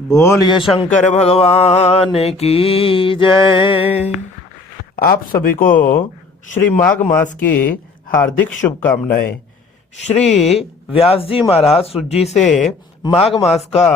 बोलिए शंकर भगवान की जय। आप सभी को श्री माघ मास की हार्दिक शुभकामनाएं। श्री व्यास जी महाराज सुत जी से माघ मास का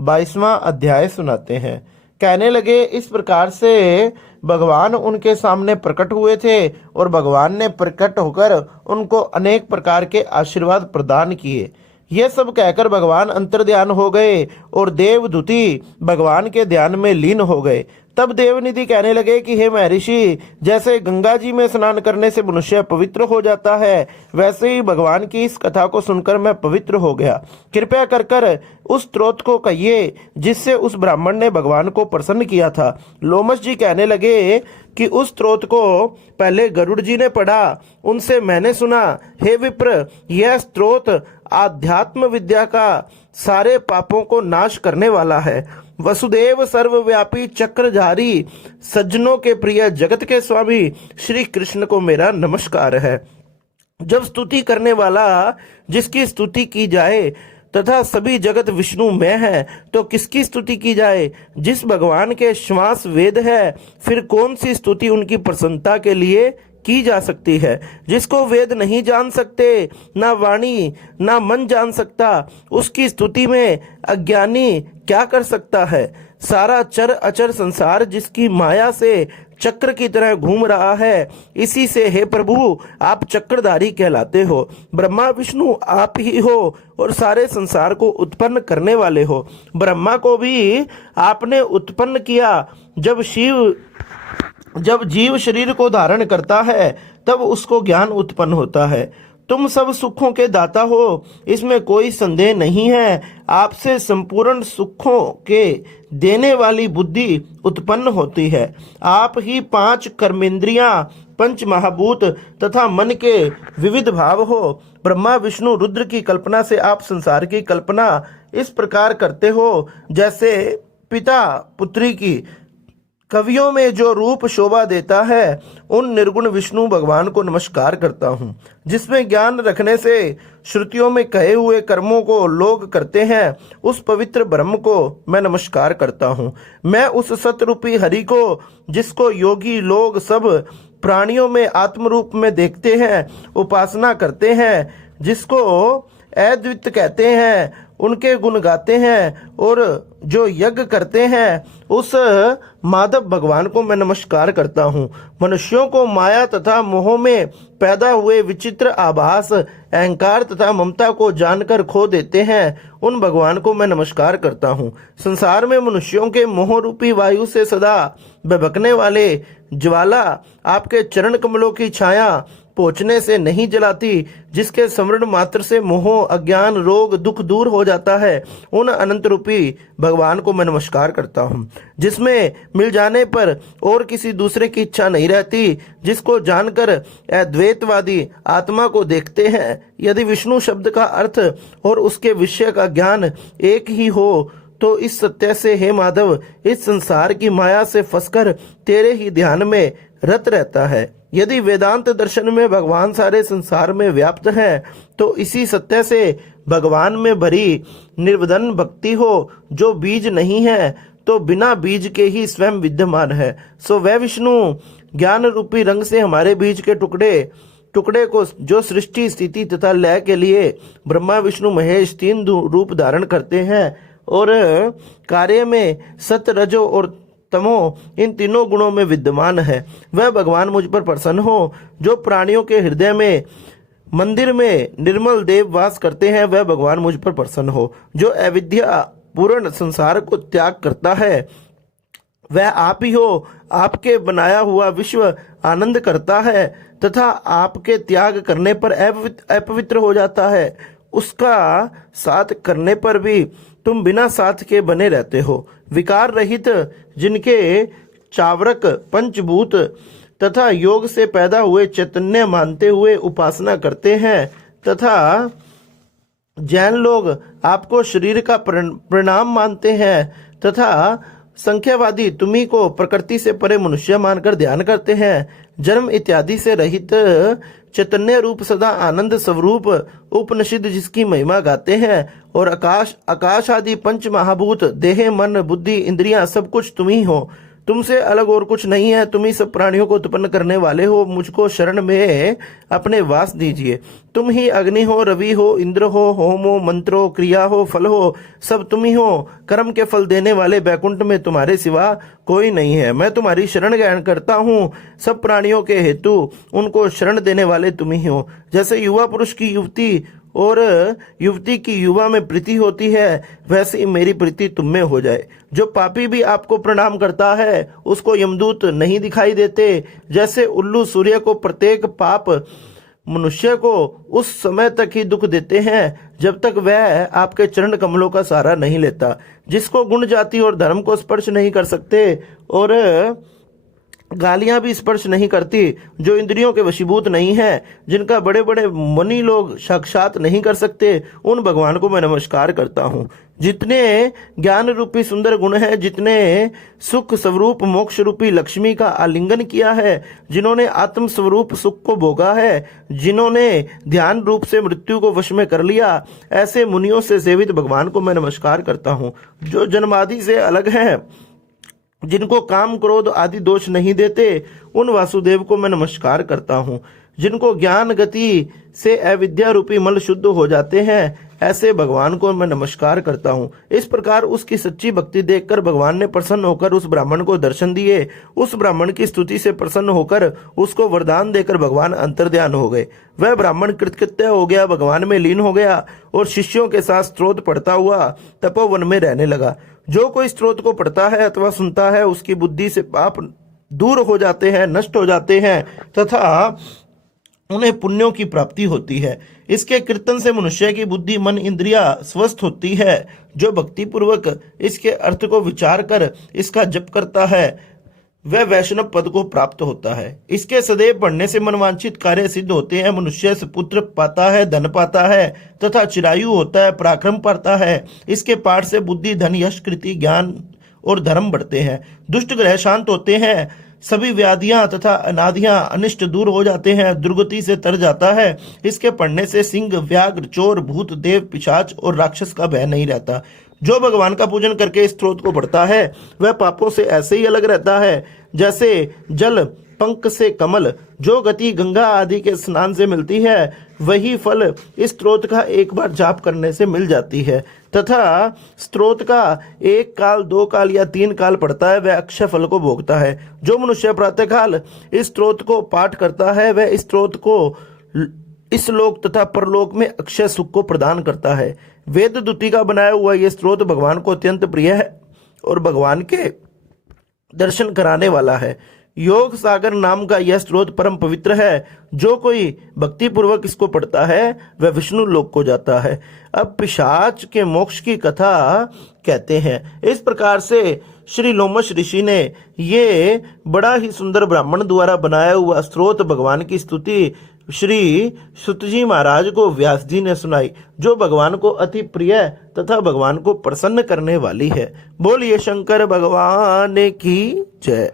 22वां अध्याय सुनाते हैं। कहने लगे, इस प्रकार से भगवान उनके सामने प्रकट हुए थे और भगवान ने प्रकट होकर उनको अनेक प्रकार के आशीर्वाद प्रदान किए। यह सब कहकर भगवान अंतर्ध्यान हो गए और देवदूती भगवान के ध्यान में लीन हो गए। तब देवनिधि कहने लगे कि हे महर्षि, जैसे गंगा जी में स्नान करने से मनुष्य पवित्र हो जाता है, वैसे ही भगवान की इस कथा को सुनकर मैं पवित्र हो गया। कृपया कर कर उस स्त्रोत को कहिए जिससे उस ब्राह्मण ने भगवान को प्रसन्न किया था। लोमश जी कहने लगे कि उस स्त्रोत को पहले गरुड़ जी ने पढ़ा, उनसे मैंने सुना। हे विप्र, यह स्त्रोत आध्यात्म विद्या का सारे पापों को नाश करने वाला है। वसुदेव सर्वव्यापी चक्रधारी सज्जनों के प्रिय जगत के स्वामी श्री कृष्ण को मेरा नमस्कार है। जब स्तुति करने वाला जिसकी स्तुति की जाए तथा सभी जगत विष्णु में है, तो किसकी स्तुति की जाए? जिस भगवान के श्वास वेद है, फिर कौन सी स्तुति उनकी प्रसन्नता के लिए की जा सकती है? जिसको वेद नहीं जान सकते, ना वाणी ना मन जान सकता, उसकी स्तुति में अज्ञानी क्या कर सकता है? सारा चर अचर संसार जिसकी माया से चक्र की तरह घूम रहा है, इसी से हे प्रभु आप चक्रधारी कहलाते हो। ब्रह्मा विष्णु आप ही हो और सारे संसार को उत्पन्न करने वाले हो। ब्रह्मा को भी आपने उत्पन्न किया। जब जीव शरीर को धारण करता है, तब उसको ज्ञान उत्पन्न होता है। तुम सब सुखों के दाता हो, इसमें कोई संदेह नहीं है। आपसे संपूर्ण सुखों के देने वाली बुद्धि उत्पन्न होती है। आप ही 5 कर्मेंद्रियां, पंच महाभूत तथा मन के विविध भाव हो। ब्रह्मा विष्णु रुद्र की कल्पना से आप संसार की कल्पना इस प्रकार करते हो, जैसे पिता पुत्री की। कवियों में जो रूप शोभा देता है, उन निर्गुण विष्णु भगवान को नमस्कार करता हूँ। जिसमें ज्ञान रखने से श्रुतियों में कहे हुए कर्मों को लोग करते हैं, उस पवित्र ब्रह्म को मैं नमस्कार करता हूँ। मैं उस सतरूपी हरि को, जिसको योगी लोग सब प्राणियों में आत्मरूप में देखते हैं, उपासना करते हैं, जिसको अद्वित कहते हैं, उनके गुण गाते हैं और जो यज्ञ करते हैं, उस माधव भगवान को मैं नमस्कार करता हूँ। मनुष्यों को माया तथा मोह में पैदा हुए विचित्र आभास, अहंकार तथा ममता को जानकर खो देते हैं, उन भगवान को मैं नमस्कार करता हूँ। संसार में मनुष्यों के मोह रूपी वायु से सदा भभकने वाले ज्वाला आपके चरण कमलों की छाया पहुँचने से नहीं जलाती, जिसके स्मरण मात्र से मोह अज्ञान रोग दुख दूर हो जाता है, उन अनंत रूपी भगवान को मैं नमस्कार करता हूँ। जिसमें मिल जाने पर और किसी दूसरे की इच्छा नहीं रहती, जिसको जानकर अद्वैतवादी आत्मा को देखते हैं। यदि विष्णु शब्द का अर्थ और उसके विषय का ज्ञान एक ही हो, तो इस सत्य से हे माधव, इस संसार की माया से फंसकर तेरे ही ध्यान में रत रहता है। यदि वेदांत दर्शन में भगवान सारे संसार में व्याप्त हैं, तो इसी सत्य से भगवान में भरी निर्वदन भक्ति हो, जो बीज नहीं है तो बिना बीज के ही स्वयं विद्यमान है। सो वह विष्णु ज्ञान रूपी रंग से हमारे बीज के टुकड़े को, जो सृष्टि स्थिति तथा लय के लिए ब्रह्मा विष्णु महेश 3 रूप धारण करते हैं और कार्य में सत रजो और तमो इन तीनों गुणों में विद्यमान है, वह भगवान मुझ पर प्रसन्न हो। जो प्राणियों के हृदय में मंदिर में निर्मल देव वास करते हैं, वह भगवान मुझ पर प्रसन्न हो। जो अविद्या पूर्ण संसार को त्याग करता है, वह आप ही हो। आपके बनाया हुआ विश्व आनंद करता है तथा आपके त्याग करने पर अपवित्र हो जाता है। उसका साथ करने पर भी तुम बिना साथ के बने रहते हो। विकार रहित, जिनके चावरक पंचभूत तथा योग से पैदा हुए चैतन्य मानते हुए उपासना करते हैं, तथा जैन लोग आपको शरीर का परिणाम मानते हैं, तथा संख्यावादी तुम्ही को प्रकृति से परे मनुष्य मानकर ध्यान करते हैं। जन्म इत्यादि से रहित चैतन्य रूप सदा आनंद स्वरूप उपनिषद जिसकी महिमा गाते हैं और आकाश आकाश आदि पंच महाभूत, देह मन बुद्धि इंद्रियां सब कुछ तुम ही हो। तुमसे अलग और कुछ नहीं है। तुम ही सब प्राणियों को उत्पन्न करने वाले हो। मुझको शरण में अपने वास दीजिए। तुम ही अग्नि हो, रवि हो, इंद्र हो, होम हो, मंत्र हो, क्रिया हो, फल हो, सब तुम ही हो। कर्म के फल देने वाले बैकुंठ में तुम्हारे सिवा कोई नहीं है। मैं तुम्हारी शरण ग्रहण करता हूँ। सब प्राणियों के हेतु उनको शरण देने वाले तुम ही हो। जैसे युवा पुरुष की युवती और युवती की युवा में प्रीति होती है, वैसे ही मेरी प्रीति तुम में हो जाए। जो पापी भी आपको प्रणाम करता है उसको यमदूत नहीं दिखाई देते। जैसे उल्लू सूर्य को प्रत्येक पाप मनुष्य को उस समय तक ही दुख देते हैं जब तक वह आपके चरण कमलों का सहारा नहीं लेता। जिसको गुण जाति और धर्म को स्पर्श नहीं कर सकते और गालियां भी स्पर्श नहीं करती, जो इंद्रियों के वशीभूत नहीं है, जिनका बड़े बड़े मुनि लोग साक्षात नहीं कर सकते, उन भगवान को मैं नमस्कार करता हूँ। जितने ज्ञान रूपी सुंदर गुण हैं, जितने सुख स्वरूप मोक्ष रूपी लक्ष्मी का आलिंगन किया है, जिन्होंने आत्म स्वरूप सुख को भोगा है, जिन्होंने ध्यान रूप से मृत्यु को वश में कर लिया, ऐसे मुनियों से सेवित भगवान को मैं नमस्कार करता हूँ। जो जन्मादि से अलग हैं, जिनको काम क्रोध आदि दोष नहीं देते, उन वासुदेव को मैं नमस्कार करता हूँ। जिनको ज्ञान गति से अविद्या रूपी मल शुद्ध हो जाते हैं, ऐसे भगवान को मैं नमस्कार करता हूँ। इस प्रकार उसकी सच्ची भक्ति देखकर भगवान ने प्रसन्न होकर उस ब्राह्मण को दर्शन दिए। उस ब्राह्मण की स्तुति से प्रसन्न होकर उसको वरदान देकर भगवान अंतर्ध्यान हो गए। वह ब्राह्मण कृतकृत्य हो गया, भगवान में लीन हो गया और शिष्यों के साथ स्तोत्र पढ़ता हुआ तपोवन में रहने लगा। जो कोई स्तोत्र को पढ़ता है अथवा सुनता है, उसकी बुद्धि से पाप दूर हो जाते हैं, नष्ट हो जाते हैं तथा उन्हें पुण्यों की प्राप्ति होती है। इसके कीर्तन से मनुष्य की बुद्धि मन इंद्रिया स्वस्थ होती है। जो भक्ति पूर्वक इसके अर्थ को विचार कर इसका जप करता है, वह वैष्णव पद को प्राप्त होता है। इसके सदैव पढ़ने से मनवांछित कार्य सिद्ध होते हैं। मनुष्य पुत्र पाता है, धन पाता है तथा चिरायु होता है, पराक्रम पाता है। इसके पाठ से बुद्धि, धन, यश, कृति, ज्ञान और धर्म बढ़ते हैं। दुष्ट ग्रह शांत होते हैं। सभी व्याधियां तथा अनादियां अनिष्ट दूर हो जाते हैं। दुर्गति से तर जाता है। इसके पढ़ने से सिंह, व्याघ्र, चोर, भूत, देव, पिशाच और राक्षस का भय नहीं रहता। जो भगवान का पूजन करके इस स्त्रोत को पढ़ता है, वह पापों से ऐसे ही अलग रहता है जैसे जल पंख से कमल। जो गति गंगा आदि के स्नान से मिलती है, वही फल इस स्त्रोत का एक बार जाप करने से मिल जाती है। तथा स्त्रोत का 1 काल, 2 काल या 3 काल पढ़ता है, वह अक्षय फल को भोगता है। जो मनुष्य प्रातः काल इस स्त्रोत को पाठ करता है, वह इस स्त्रोत को इस लोक तथा परलोक में अक्षय सुख को प्रदान करता है। वेद दूती का बनाया हुआ यह स्त्रोत भगवान को अत्यंत प्रिय है और भगवान के दर्शन कराने वाला है। योग सागर नाम का यह स्त्रोत परम पवित्र है। जो कोई भक्ति पूर्वक इसको पढ़ता है, वह विष्णु लोक को जाता है। अब पिशाच के मोक्ष की कथा कहते हैं। इस प्रकार से श्री लोमश ऋषि ने ये बड़ा ही सुंदर ब्राह्मण द्वारा बनाया हुआ स्त्रोत भगवान की स्तुति श्री सुतजी महाराज को व्यास जी ने सुनाई, जो भगवान को अति प्रिय तथा भगवान को प्रसन्न करने वाली है। बोलिए शंकर भगवान की जय।